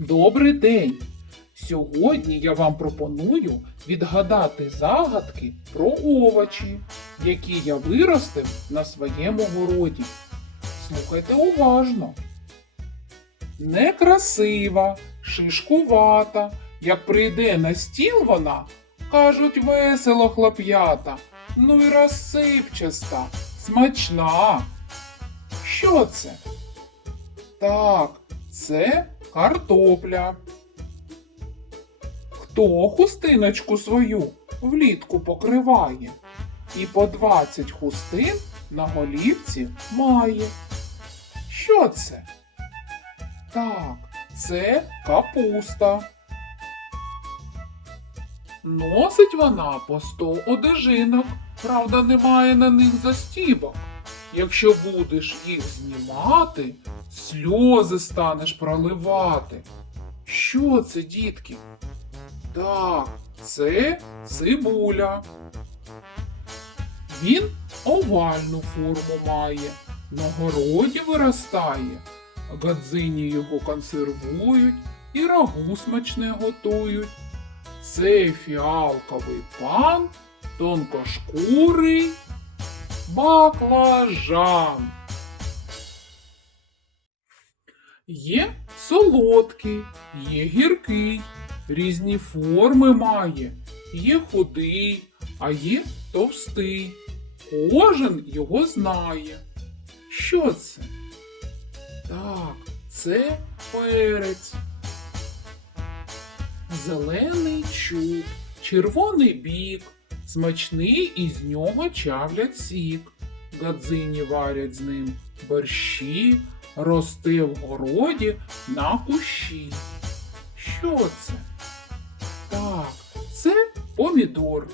Добрий день! Сьогодні я вам пропоную відгадати загадки про овочі, які я виростив на своєму городі. Слухайте уважно. Некрасива, шишкувата, як прийде на стіл вона, кажуть весело хлоп'ята, ну й розсипчаста, смачна. Що це? Так, це картопля. Хто хустиночку свою влітку покриває і по 20 хустин на голівці має? Що це? Так, це капуста. Носить вона по 100 одежинок, правда, немає на них застібок. Якщо будеш їх знімати, сльози станеш проливати. Що це, дітки? Так, це цибуля. Він овальну форму має, на городі виростає. Гадзині його консервують і рагу смачне готують. Це фіалковий пан, тонкошкурий баклажан. Є солодкий, є гіркий, різні форми має, є худий, а є товстий. Кожен його знає. Що це? Так, це перець. Зелений чуб, червоний бік, смачний із нього чавлять сік. Гадзині варять з ним борщі, росте в городі на кущі. Що це? Так, це помідор.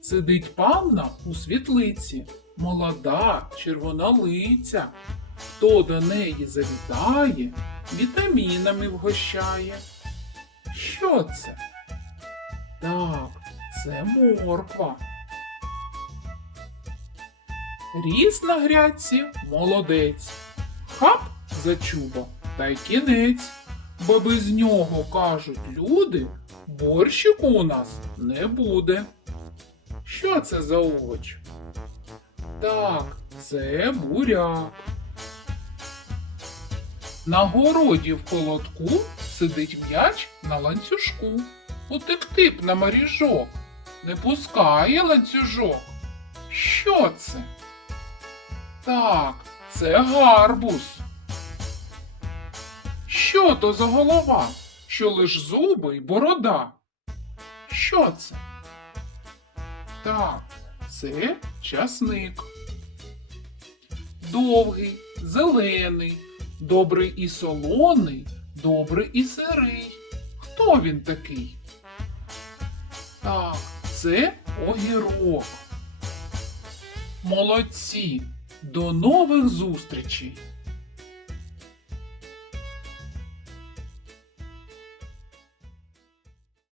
Сидить панна у світлиці, молода, червонолиця. Хто до неї завітає, вітамінами вгощає. Що це? Так, це морква. Ріс на грядці молодець. Хап за чуба та й кінець. Бо без нього, кажуть люди, борщику у нас не буде. Що це за овоч? Так, це буряк. На городі в холодку сидить м'яч на ланцюжку. Утекти б на маріжок. Не пускає ланцюжок. Що це? Так, це гарбуз. Що то за голова, що лиш зуби й борода? Що це? Так, це часник. Довгий, зелений, добрий і солоний, добрий і сирий. Хто він такий? Так, це огірок. Молодці! До нових зустрічей!